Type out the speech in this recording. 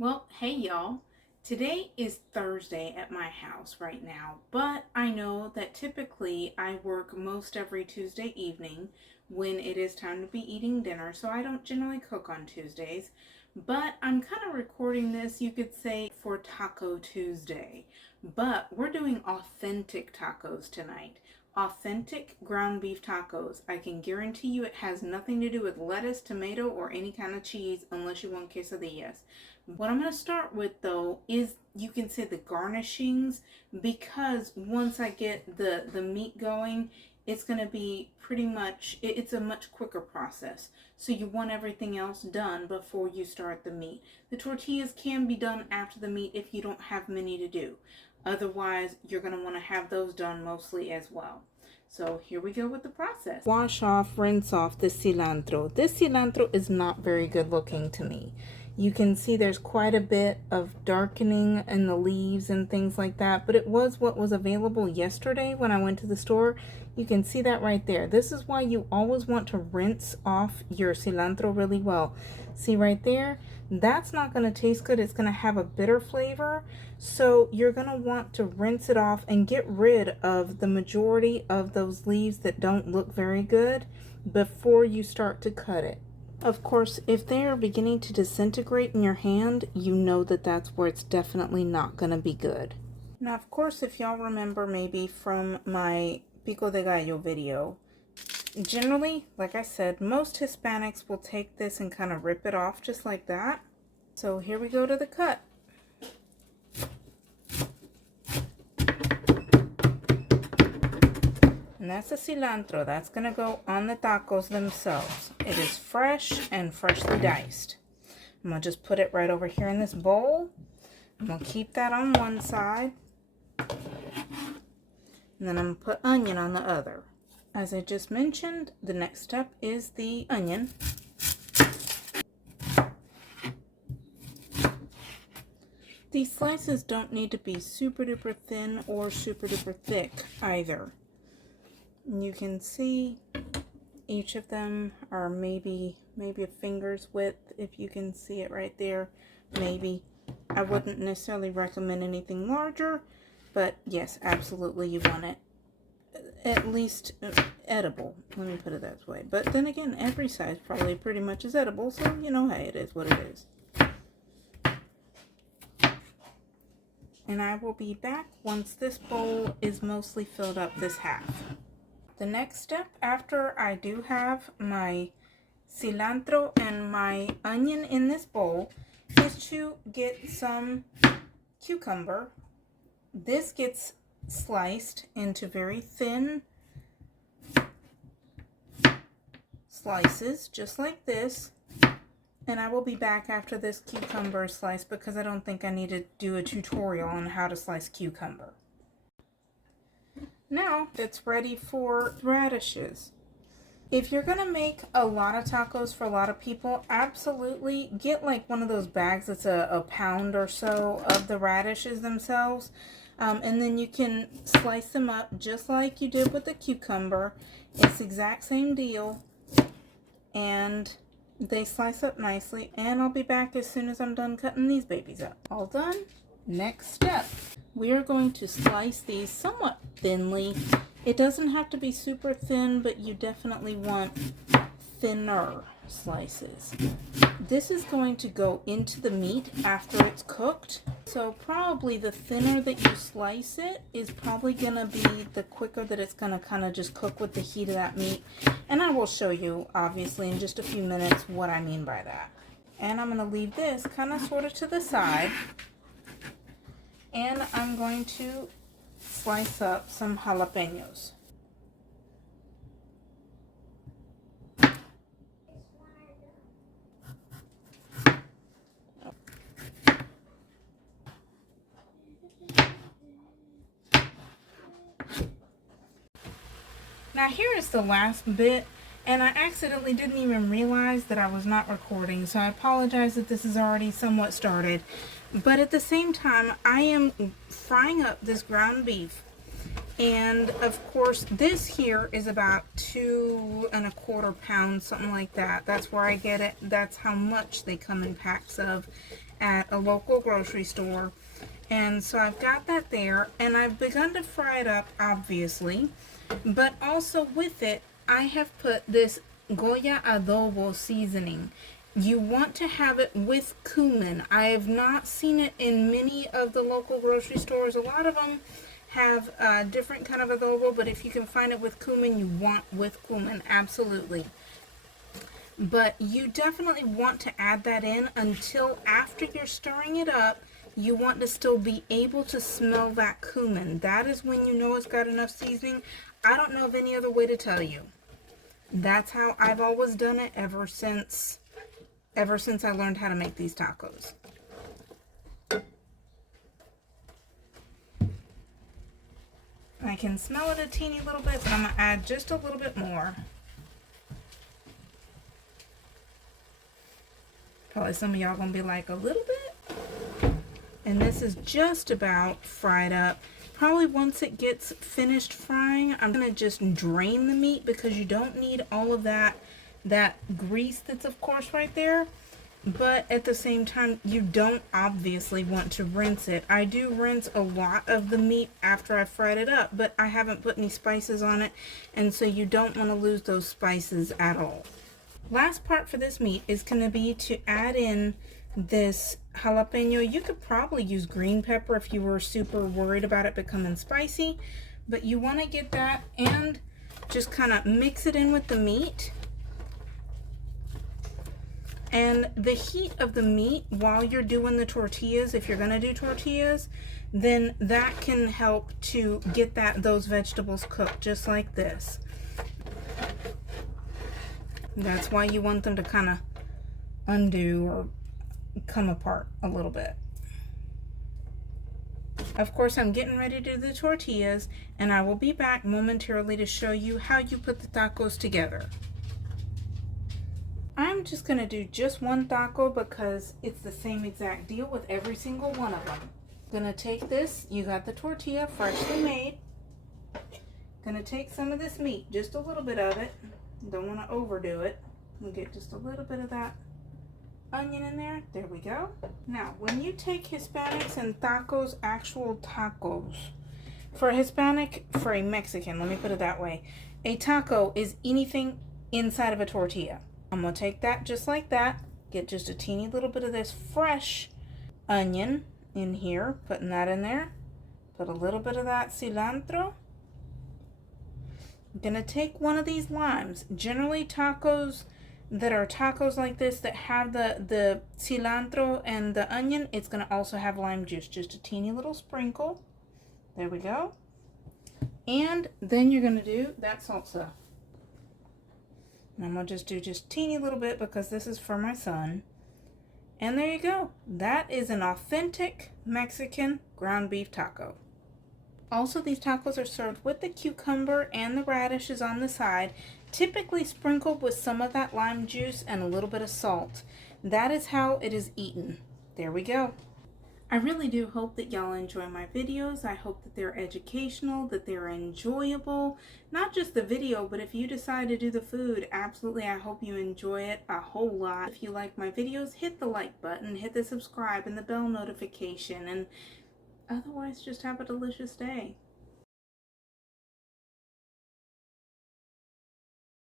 Well, hey y'all. Today is Thursday at my house right now, but I know that typically I work most every Tuesday evening when it is time to be eating dinner, so I don't generally cook on Tuesdays. But I'm kind of recording this, you could say, for Taco Tuesday. But we're doing authentic tacos tonight. Authentic ground beef tacos. I can guarantee you it has nothing to do with lettuce, tomato, or any kind of cheese unless you want quesadillas. What I'm going to start with though is, you can say, the garnishings, because once I get the meat going, it's going to be pretty much, it's a much quicker process. So you want everything else done before you start the meat. The tortillas can be done after the meat if you don't have many to do. Otherwise, you're going to want to have those done mostly as well. So here we go with the process. Wash off, rinse off the cilantro. This cilantro is not very good looking to me. You can see there's quite a bit of darkening in the leaves and things like that, but it was what was available yesterday when I went to the store. You can see that right there. This is why you always want to rinse off your cilantro really well. See right there? That's not going to taste good. It's going to have a bitter flavor. So you're going to want to rinse it off and get rid of the majority of those leaves that don't look very good before you start to cut it. Of course, if they are beginning to disintegrate in your hand, you know that that's where it's definitely not going to be good. Now, of course, if y'all remember maybe from my pico de gallo video, generally, like I said, most Hispanics will take this and kind of rip it off just like that. So here we go to the cut. And that's the cilantro. That's going to go on the tacos themselves. It is fresh and freshly diced. I'm going to just put it right over here in this bowl. I'm going to keep that on one side. And then I'm going to put onion on the other. As I just mentioned, the next step is the onion. These slices don't need to be super duper thin or super duper thick either. You can see each of them are maybe a finger's width, if you can see it right there. Maybe. I wouldn't necessarily recommend anything larger, but yes, absolutely you want it at least edible. Let me put it that way. But then again, every size probably pretty much is edible, so you know, hey, it is what it is. And I will be back once this bowl is mostly filled up, this half. The next step, after I do have my cilantro and my onion in this bowl, is to get some cucumber. This gets sliced into very thin slices, just like this. And I will be back after this cucumber slice because I don't think I need to do a tutorial on how to slice cucumber. Now it's ready for radishes. If you're going to make a lot of tacos for a lot of people, absolutely get like one of those bags that's a pound or so of the radishes themselves. And then you can slice them up just like you did with the cucumber. It's the exact same deal. And they slice up nicely. And I'll be back as soon as I'm done cutting these babies up. All done. Next step. We are going to slice these somewhat thinly. It doesn't have to be super thin, but you definitely want thinner slices. This is going to go into the meat after it's cooked. So probably the thinner that you slice it is probably going to be the quicker that it's going to kind of just cook with the heat of that meat. And I will show you, obviously, in just a few minutes what I mean by that. And I'm going to leave this kind of sort of to the side. And I'm going to slice up some jalapeños. Now here is the last bit, and I accidentally didn't even realize that I was not recording, so I apologize that this is already somewhat started. But at the same time, I am frying up this ground beef. And of course, this here is about 2 1/4 pounds, something like that. That's where I get it. That's how much they come in packs of. at a local grocery store. And so I've got that there, and I've begun to fry it up, obviously. But also with it, I have put this Goya Adobo seasoning. You want to have it with cumin. I have not seen it in many of the local grocery stores. A lot of them have a different kind of adobo, but if you can find it with cumin, you want with cumin, absolutely. But you definitely want to add that in until after you're stirring it up. You want to still be able to smell that cumin. That is when you know it's got enough seasoning. I don't know of any other way to tell you. That's how I've always done it ever since I learned how to make these tacos. I can smell it a teeny little bit, but I'm going to add just a little bit more. Probably some of y'all going to be like, a little bit? And this is just about fried up. Probably once it gets finished frying, I'm going to just drain the meat because you don't need all of that grease that's of course right there. But at the same time, you don't obviously want to rinse it. I do rinse a lot of the meat after I've fried it up, but I haven't put any spices on it, and so you don't want to lose those spices at all. Last part for this meat is going to be to add in this jalapeno. You could probably use green pepper if you were super worried about it becoming spicy, but you want to get that and just kind of mix it in with the meat. And the heat of the meat while you're doing the tortillas, if you're going to do tortillas, then that can help to get those vegetables cooked just like this. That's why you want them to kind of undo or come apart a little bit. Of course, I'm getting ready to do the tortillas, and I will be back momentarily to show you how you put the tacos together. I'm just going to do just one taco because it's the same exact deal with every single one of them. Gonna take this, you got the tortilla freshly made. Gonna take some of this meat, just a little bit of it. Don't want to overdo it. We'll get just a little bit of that onion in there. There we go. Now, when you take Hispanics and tacos, actual tacos, for a Hispanic, for a Mexican, let me put it that way, a taco is anything inside of a tortilla. I'm going to take that just like that, get just a teeny little bit of this fresh onion in here, putting that in there, put a little bit of that cilantro. I'm going to take one of these limes. Generally tacos that are tacos like this that have the cilantro and the onion, it's going to also have lime juice, just a teeny little sprinkle. There we go. And then you're going to do that salsa. And I'm going to just do just teeny little bit because this is for my son. And there you go. That is an authentic Mexican ground beef taco. Also, these tacos are served with the cucumber and the radishes on the side, typically sprinkled with some of that lime juice and a little bit of salt. That is how it is eaten. There we go. I really do hope that y'all enjoy my videos. I hope that they're educational, that they're enjoyable. Not just the video, but if you decide to do the food, absolutely, I hope you enjoy it a whole lot. If you like my videos, hit the like button, hit the subscribe and the bell notification, and otherwise just have a delicious day.